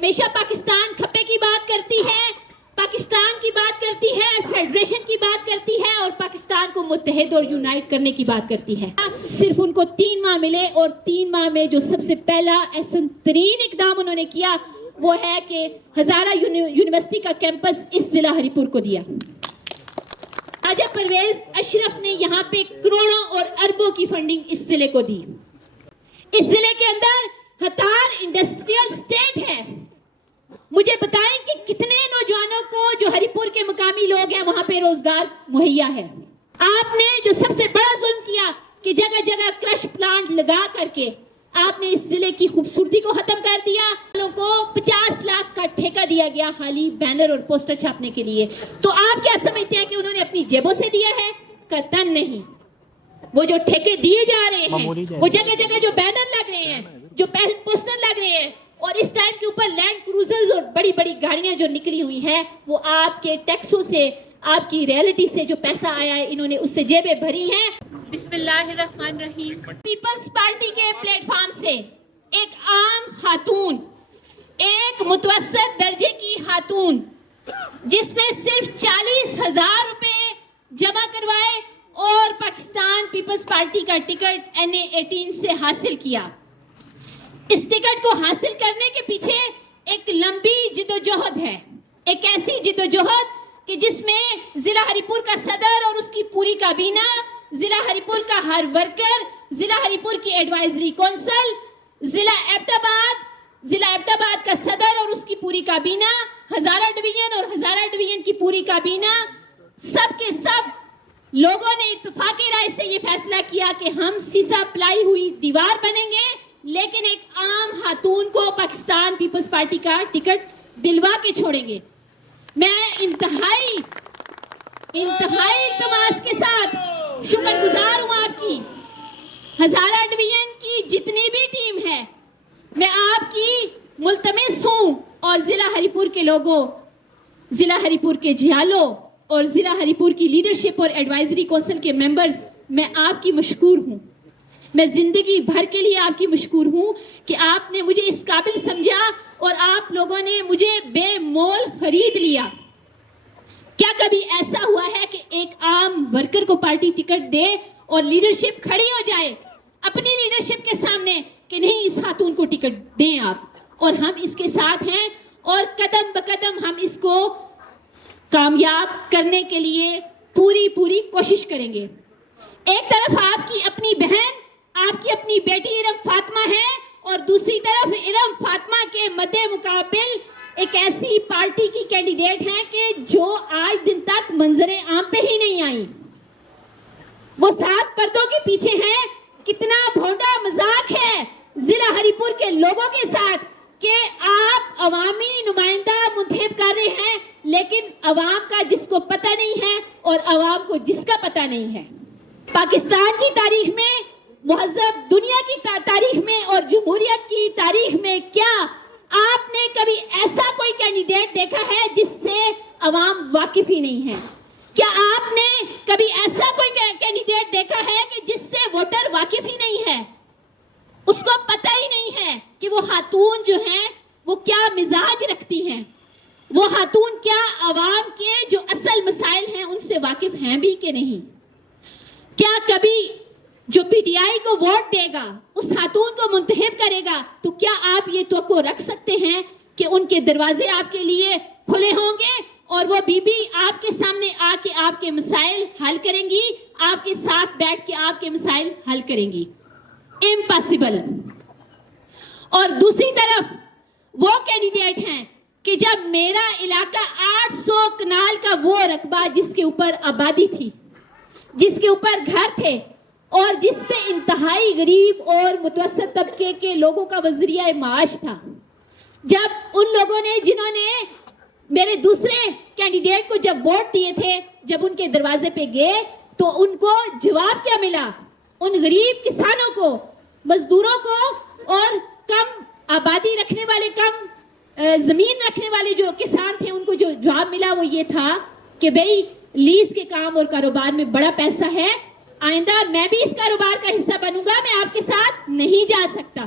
ہمیشہ پاکستان کھپے کی بات کرتی ہے، پاکستان کی بات کرتی ہے، فیڈریشن کی بات کرتی ہے اور پاکستان کو متحد اور یونائٹ کرنے کی بات کرتی ہے۔ صرف ان کو 3 ماہ ملے اور 3 ماہ میں جو سب سے پہلا احسن ترین اقدام انہوں نے کیا وہ ہے کہ ہزارہ یونیورسٹی کا کیمپس اس ضلع ہری پور کو دیا۔ راجہ پرویز اشرف نے یہاں پہ کروڑوں اور اربوں کی فنڈنگ اس ضلع کو دی۔ اس ضلع کے اندر ہتار انڈسٹریل اسٹیٹ ہے۔ مجھے بتائیں کہ کتنے نوجوانوں کو جو ہری پور کے مقامی لوگ ہیں وہاں پہ روزگار مہیا ہے۔ آپ نے جو سب سے بڑا ظلم کیا کہ جگہ جگہ کرش پلانٹ لگا کر کے آپ نے اس ضلع کی خوبصورتی کو ختم کر دیا۔ لوگوں کو 50 لاکھ کا ٹھیکہ دیا گیا خالی بینر اور پوسٹر چھاپنے کے لیے۔ تو آپ کیا سمجھتے ہیں کہ انہوں نے اپنی جیبوں سے دیا ہے؟ قطعاً نہیں۔ وہ جو ٹھیکے دیے جا رہے ہیں، وہ جگہ جگہ جو بینر لگ رہے ہیں، جو پوسٹر لگ رہے ہیں اور اس ٹائم کے اوپر لینڈ کروزرز اور بڑی بڑی گاڑیاں جو نکلی ہوئی ہیں، وہ آپ کے ٹیکسوں سے، آپ کی ریئلٹی سے جو پیسہ آیا ہے انہوں نے اس سے جیبیں بھری ہیں۔ بسم اللہ الرحمن الرحیم۔ پیپلز پارٹی کے پلیٹ فارم سے ایک عام خاتون، ایک متوسط درجے کی خاتون جس نے صرف 40,000 روپے جمع کروائے اور پاکستان پیپلز پارٹی کا ٹکٹ NA-18 سے حاصل کیا۔ اس ٹکٹ کو حاصل کرنے کے پیچھے ایک لمبی جدوجہد ہے، ایک ایسی جدوجہد کہ جس میں ضلع ہری پور کا صدر اور اس کی پوری کابینہ، ضلع ہری پور کا ہر ورکر، ضلع ہری پور کی ایڈوائزری کونسل، ضلع ایبٹ آباد کا صدر اور اس کی پوری کابینہ، ہزارہ ڈویژن اور ہزارہ ڈویژن کی پوری کابینہ، سب کے سب لوگوں نے اتفاقی رائے سے یہ فیصلہ کیا کہ ہم سیسا پلائی ہوئی دیوار بنیں گے لیکن ایک عام خاتون کو پاکستان پیپلز پارٹی کا ٹکٹ دلوا کے چھوڑیں گے۔ میں انتہائی التماس کے ساتھ شکر گزار ہوں آپ کی، ہزارہ ڈویژن کی جتنی بھی ٹیم ہے، میں آپ کی ملتمس ہوں اور ضلع ہری پور کے لوگوں، ضلع ہری پور کے جھیالوں اور ضلع ہری پور کی لیڈرشپ اور ایڈوائزری کونسل کے ممبرز، میں آپ کی مشکور ہوں۔ میں زندگی بھر کے لیے آپ کی مشکور ہوں کہ آپ نے مجھے اس قابل سمجھا اور آپ لوگوں نے مجھے بے مول خرید لیا۔ کیا کبھی ایسا ہوا ہے کہ ایک عام ورکر کو پارٹی ٹکٹ دے اور لیڈرشپ کھڑی ہو جائے اپنی لیڈرشپ کے سامنے کہ نہیں اس خاتون کو ٹکٹ دیں آپ، اور ہم اس کے ساتھ ہیں اور قدم بقدم ہم اس کو کامیاب کرنے کے لیے پوری کوشش کریں گے۔ ایک طرف آپ کی اپنی بہن، آپ کی اپنی بیٹی ارم فاطمہ ہے اور دوسری طرف ارم فاطمہ کے مد مقابل ایک ایسی پارٹی کی کینڈیڈیٹ ہیں کہ جو آج دن تک منظر عام پہ ہی نہیں آئی۔ وہ 7 پردوں کے پیچھے ہیں۔ کتنا بھونڈا مذاق ہے ضلع ہری پور کے لوگوں کے ساتھ کہ آپ عوامی نمائندہ منتخب کر رہے ہیں لیکن عوام کا جس کو پتہ نہیں ہے اور عوام کو جس کا پتہ نہیں ہے۔ پاکستان کی تاریخ میں، مہذب دنیا کی تاریخ میں اور جمہوریت کی تاریخ میں کیا آپ نے کبھی ایسا کوئی کینڈیڈیٹ دیکھا ہے جس سے عوام واقف ہی نہیں ہے؟ کیا آپ نے کبھی ایسا کوئی کینڈیڈیٹ دیکھا ہے کہ جس سے ووٹر واقف ہی نہیں ہے، اس کو پتہ ہی نہیں ہے کہ وہ خاتون جو ہیں وہ کیا مزاج رکھتی ہیں، وہ خاتون کیا عوام کے جو اصل مسائل ہیں ان سے واقف ہیں بھی کہ نہیں؟ کیا کبھی جو پی ٹی آئی کو ووٹ دے گا، اس خاتون کو منتخب کرے گا، تو کیا آپ یہ توقع رکھ سکتے ہیں کہ ان کے دروازے آپ کے لیے کھلے ہوں گے اور وہ بی بی آپ کے سامنے آ کے آپ کے مسائل حل کریں گی، آپ کے ساتھ بیٹھ کے آپ کے مسائل حل کریں گی؟ امپاسبل۔ اور دوسری طرف وہ کینڈیڈیٹ ہیں کہ جب میرا علاقہ 800 کنال کا وہ رقبہ جس کے اوپر آبادی تھی، جس کے اوپر گھر تھے اور جس پہ انتہائی غریب اور متوسط طبقے کے لوگوں کا وہ ذریعہ معاش تھا، جب ان لوگوں نے جنہوں نے میرے دوسرے کینڈیڈیٹ کو جب ووٹ دیے تھے، جب ان کے دروازے پہ گئے تو ان کو جواب کیا ملا؟ ان غریب کسانوں کو، مزدوروں کو اور کم آبادی رکھنے والے، کم زمین رکھنے والے جو کسان تھے، ان کو جو جواب ملا وہ یہ تھا کہ بھئی لیز کے کام اور کاروبار میں بڑا پیسہ ہے، آئندہ میں بھی اس کاروبار کا حصہ بنوں گا، میں آپ کے ساتھ نہیں جا سکتا۔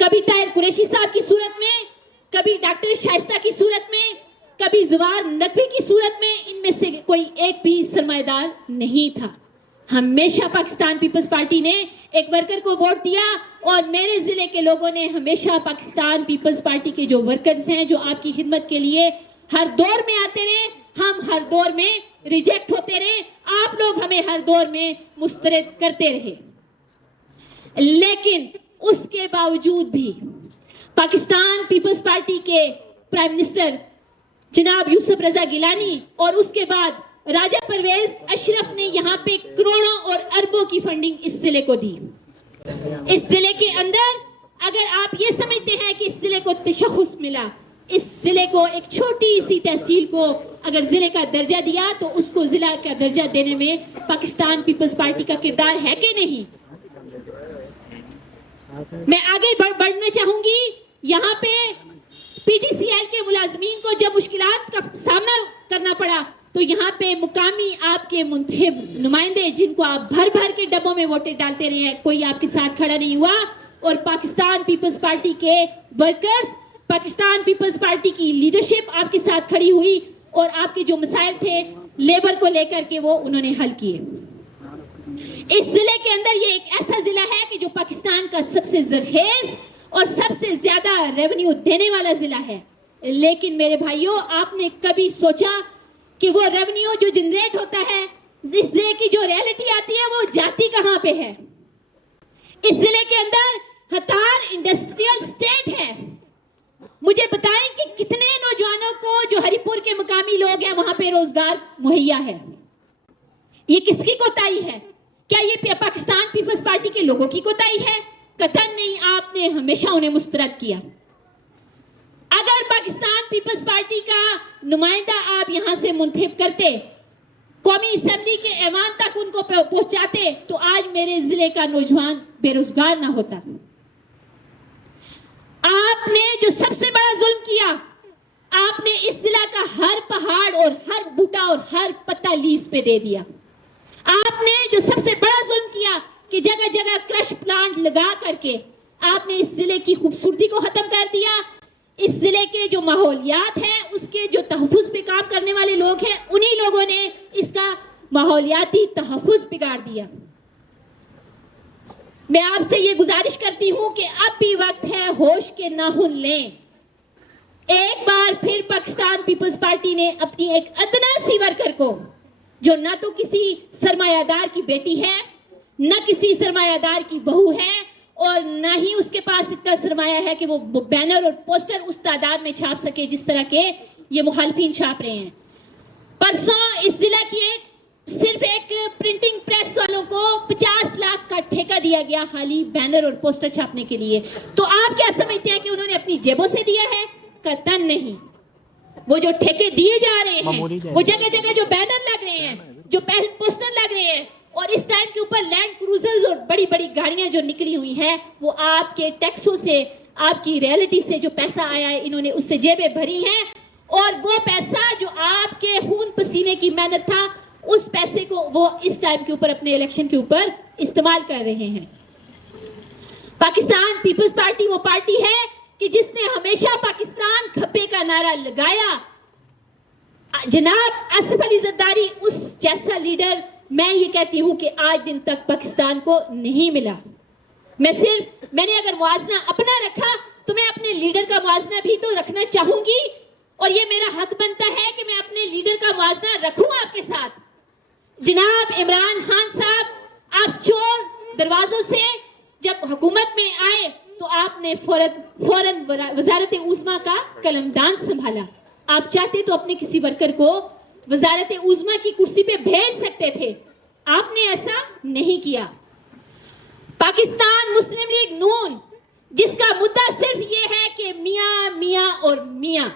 کبھی طاہر قریشی صاحب کی صورت میں، کبھی ڈاکٹر شائستہ کی صورت میں، کبھی زوار نقوی کی صورت میں، ان میں سے کوئی ایک بھی سرمایہ دار نہیں تھا. ہمیشہ پاکستان پیپلز پارٹی نے ایک ورکر کو ووٹ دیا، اور میرے ضلع کے لوگوں نے ہمیشہ پاکستان پیپلز پارٹی کے جو ورکرز ہیں جو آپ کی خدمت کے لیے ہر دور میں آتے رہے، ہم ہر دور میں ریجیکٹ ہوتے رہے، آپ لوگ ہمیں ہر دور میں مسترد کرتے رہے. لیکن اس کے باوجود بھی پاکستان پیپلز پارٹی کے پرائم منسٹر جناب یوسف رضا گیلانی اور اس کے بعد راجہ پرویز اشرف نے یہاں پہ کروڑوں اور اربوں کی فنڈنگ اس ضلع کو دی. اس ضلع کے اندر اگر آپ یہ سمجھتے ہیں کہ اس ضلع کو تشخص ملا، اس ضلع کو ایک چھوٹی سی تحصیل کو اگر ضلع کا درجہ دیا تو اس کو ضلع کا درجہ دینے میں پاکستان پیپلز پارٹی کا کردار ہے کہ نہیں؟ میں آگے بڑھنا چاہوں گی. یہاں پہ پی ٹی سی ایل کے ملازمین کو جب مشکلات کا سامنا کرنا پڑا تو یہاں پہ مقامی آپ کے منتخب نمائندے جن کو آپ بھر بھر کے ڈبوں میں ووٹیں ڈالتے رہے ہیں، کوئی آپ کے ساتھ کھڑا نہیں ہوا، اور پاکستان پیپلز پارٹی کے ورکرز، پاکستان پیپلز پارٹی کی لیڈرشپ آپ کے ساتھ کھڑی ہوئی، اور آپ کے جو مسائل تھے لیبر کو لے کر کے وہ انہوں نے حل کیے. اس ضلع کے اندر یہ ایک ایسا ضلع ہے کہ جو پاکستان کا سب سے زرخیز اور سب سے زیادہ ریونیو دینے والا ضلع ہے. لیکن میرے بھائیوں، آپ نے کبھی سوچا کہ وہ ریونیو جو جنریٹ ہوتا ہے، اس ضلع کی جو ریالٹی آتی ہے وہ جاتی کہاں پہ ہے؟ اس ضلع کے اندر ہتار انڈسٹریل سٹیٹ ہے. مجھے بتائیں کہ کتنے نوجوانوں کو جو ہری پور کے مقامی لوگ ہیں وہاں پہ روزگار مہیا ہے؟ یہ کس کی کوتاہی ہے؟ کیا یہ پاکستان پیپلز پارٹی کے لوگوں کی کوتاہی ہے؟ قطعاً نہیں، آپ نے ہمیشہ انہیں مسترد کیا. اگر پاکستان پیپلز پارٹی کا نمائندہ آپ یہاں سے منتخب کرتے، قومی اسمبلی کے ایوان تک ان کو پہنچاتے، تو آج میرے ضلع کا نوجوان بے روزگار نہ ہوتا. آپ نے جو سب سے بڑا ظلم کیا، آپ نے اس ضلع کا ہر پہاڑ اور ہر بوٹا اور ہر پتا لیز پہ دے دیا. آپ نے جو سب سے بڑا ظلم کیا کہ جگہ جگہ کرش پلانٹ لگا کر کے آپ نے اس ضلع کی خوبصورتی کو ختم کر دیا. اس ضلع کے جو ماحولیات ہیں، اس کے جو تحفظ پہ کام کرنے والے لوگ ہیں، انہی لوگوں نے اس کا ماحولیاتی تحفظ بگاڑ دیا. میں آپ سے یہ گزارش کرتی ہوں کہ اب بھی وقت ہے ہوش کے ناخن لیں. ایک بار پھر پاکستان پیپلز پارٹی نے اپنی ایک ادنا سی ورکر کو، جو نہ تو کسی سرمایہ دار کی بیٹی ہے، نہ کسی سرمایہ دار کی بہو ہے، اور نہ ہی اس کے پاس اتنا سرمایہ ہے کہ وہ بینر اور پوسٹر اس تعداد میں چھاپ سکے جس طرح کے یہ مخالفین چھاپ رہے ہیں. پرسوں اس ضلع کی صرف ایک پرنٹنگ پریس والوں کو 50 لاکھ کا ٹھیکہ دیا گیا خالی بینر اور پوسٹر چھاپنے کے لیے. تو آپ کیا سمجھتے ہیں کہ انہوں نے اپنی جیبوں سے دیا ہے؟ قطعاً نہیں. وہ جو ٹھیکے دیے جا رہے ہیں، وہ جگہ جگہ جو بینر لگ رہے ہیں، جو پوسٹر لگ رہے ہیں، اور اس ٹائم کے اوپر لینڈ کروزرز اور بڑی بڑی گاڑیاں جو نکلی ہوئی ہیں، وہ آپ کے ٹیکسوں سے، آپ کی ریالٹی سے جو پیسہ آیا ہے، انہوں نے اس سے جیبیں بھری ہیں. اور وہ پیسہ جو آپ کے خون پسینے کی محنت تھا، اس پیسے کو وہ اس ٹائم کے اوپر اپنے الیکشن کے اوپر استعمال کر رہے ہیں. پاکستان پیپلز پارٹی وہ پارٹی ہے کہ جس نے ہمیشہ پاکستان کھپے کا نعرہ لگایا. جناب آصف علی زرداری اس جیسا لیڈر میں یہ کہتی ہوں کہ آج دن تک پاکستان کو نہیں ملا. میں نے اگر موازنہ اپنا رکھا تو میں اپنے لیڈر کا موازنہ بھی تو رکھنا چاہوں گی، اور یہ میرا حق بنتا ہے کہ میں اپنے لیڈر کا موازنہ رکھوں آپ کے ساتھ. جناب عمران خان صاحب، آپ چور دروازوں سے جب حکومت میں آئے تو آپ نے فوراً وزارت عظمیٰ کا قلمدان سنبھالا. آپ چاہتے تو اپنے کسی ورکر کو وزارت عظمیٰ کی کرسی پہ بھیج سکتے تھے، آپ نے ایسا نہیں کیا. پاکستان مسلم لیگ نون، جس کا مدعا صرف یہ ہے کہ میاں میاں اور میاں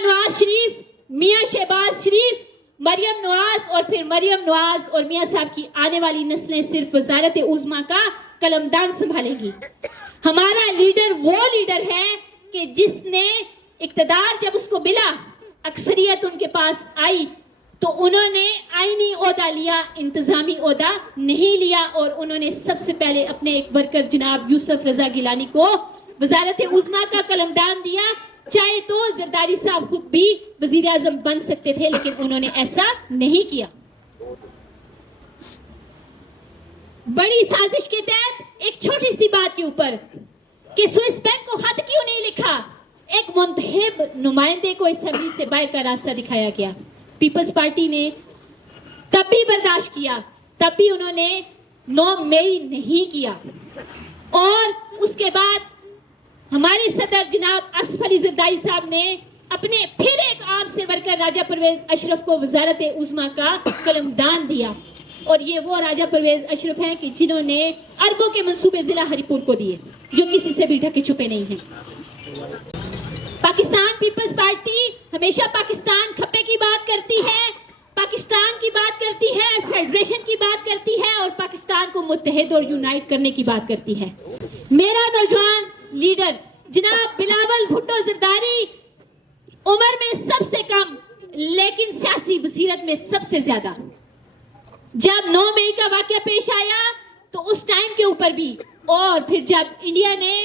نواز شریف، میاں شہباز شریف، مریم نواز، اور پھر مریم نواز اور میاں صاحب کی آنے والی نسلیں صرف وزارت عظمیٰ کا قلمدان سنبھالے گی. ہمارا لیڈر وہ لیڈر ہے کہ جس نے اقتدار جب اس کو ملا، اکثریت ان کے پاس آئی، تو انہوں نے آئینی عہدہ لیا, انتظامی عہدہ نہیں لیا, اور انہوں نے سب سے پہلے اپنے ایک ورکر جناب یوسف رضا گیلانی کو وزارت عظمیٰ کا قلمدان دیا. چاہے تو زرداری صاحب خود بھی وزیر اعظم بن سکتے تھے, لیکن انہوں نے ایسا نہیں کیا. بڑی سازش کے تحت ایک چھوٹی سی بات کے اوپر کہ سوئس بینک کو خط کیوں نہیں لکھا, ایک منتخب نمائندے کو اسمبلی سے باہر کا راستہ دکھایا گیا. پیپلز پارٹی نے تب بھی برداشت کیا, تب بھی انہوں نے 9 مئی نہیں کیا, اور اس کے بعد ہمارے صدر جناب آصف علی زرداری صاحب نے اپنے پھر ایک عام سے ورکر راجہ پرویز اشرف کو وزارت عظمیٰ کا قلمدان دیا. اور یہ وہ راجہ پرویز اشرف ہیں کہ جنہوں نے اربوں کے منصوبے ضلع ہری پور کو دیے, جو کسی سے بھی ڈھکے چھپے نہیں ہیں. پاکستان پیپلز پارٹی ہمیشہ پاکستان کھپے کی بات کرتی ہے, پاکستان کی بات کرتی ہے, فیڈریشن کی بات کرتی ہے, اور پاکستان کو متحد اور یونائٹ کرنے کی بات کرتی ہے. میرا نوجوان لیڈر جناب بلاول بھٹو زرداری عمر میں سب سے کم لیکن سیاسی بصیرت میں سب سے زیادہ. جب 9 مئی کا واقعہ پیش آیا تو اس ٹائم کے اوپر بھی, اور پھر جب انڈیا نے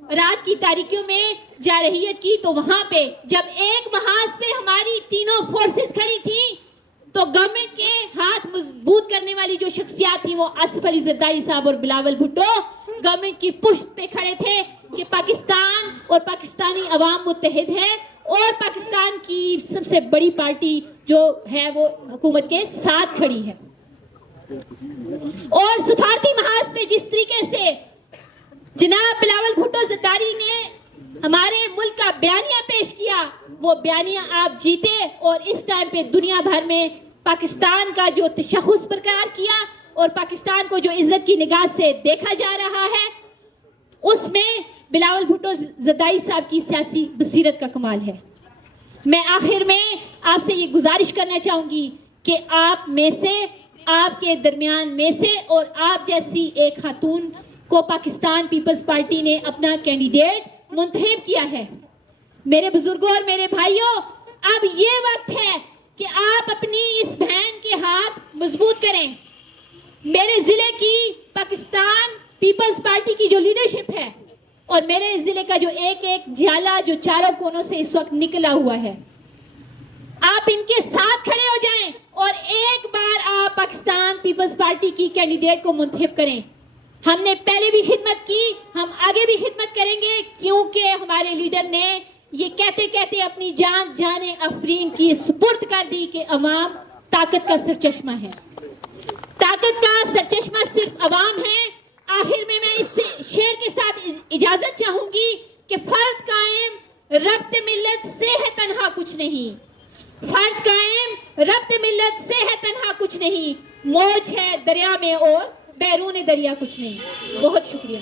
رات کی تاریکیوں میں جارحیت کی, تو وہاں پہ جب ایک محاذ پہ ہماری تینوں فورسز کھڑی تھیں, تو گورنمنٹ کے ہاتھ مضبوط کرنے والی جو شخصیات تھیں وہ آصف علی زرداری صاحب اور بلاول بھٹو گورنمنٹ کی پشت پہ کھڑے تھے کہ پاکستان اور پاکستانی عوام متحد ہے, اور پاکستان کی سب سے بڑی پارٹی جو ہے وہ حکومت کے ساتھ کھڑی ہے. اور سفارتی محاذ پہ جس طریقے سے جناب بلاول بھٹو زرداری نے ہمارے ملک کا بیانیہ پیش کیا, وہ بیانیہ آپ جیتے, اور اس ٹائم پہ دنیا بھر میں پاکستان کا جو تشخص برقرار کیا اور پاکستان کو جو عزت کی نگاہ سے دیکھا جا رہا ہے, اس میں بلاول بھٹو زرداری صاحب کی سیاسی بصیرت کا کمال ہے. میں آخر میں آپ سے یہ گزارش کرنا چاہوں گی کہ آپ میں سے, آپ کے درمیان میں سے, اور آپ جیسی ایک خاتون کو پاکستان پیپلز پارٹی نے اپنا کینڈیڈیٹ منتخب کیا ہے. میرے بزرگوں اور میرے بھائیوں, اب یہ وقت ہے کہ آپ اپنی اس بہن کے ہاتھ مضبوط کریں. میرے ضلع کی پاکستان پیپلز پارٹی کی جو لیڈرشپ ہے, اور میرے ضلع کا جو ایک ایک جھالا جو چاروں کونوں سے اس وقت نکلا ہوا ہے, آپ ان کے ساتھ کھڑے ہو جائیں اور ایک بار آپ پاکستان پیپلز پارٹی کی کینڈیڈیٹ کو منتخب کریں. ہم نے پہلے بھی خدمت کی, ہم آگے بھی خدمت کریں گے, کیونکہ ہمارے لیڈر نے یہ کہتے کہتے اپنی جان افرین کی سپرد کر دی کہ عوام طاقت کا سرچشمہ ہے, طاقت کا سرچشمہ صرف عوام ہے. آخر میں اس شعر کے ساتھ اجازت چاہوں گی کہ فرد قائم ربط ملت سے ہے تنہا کچھ نہیں, فرد قائم ربط ملت سے ہے تنہا کچھ نہیں, موج ہے دریا میں اور بیرون دریا کچھ نہیں. بہت شکریہ.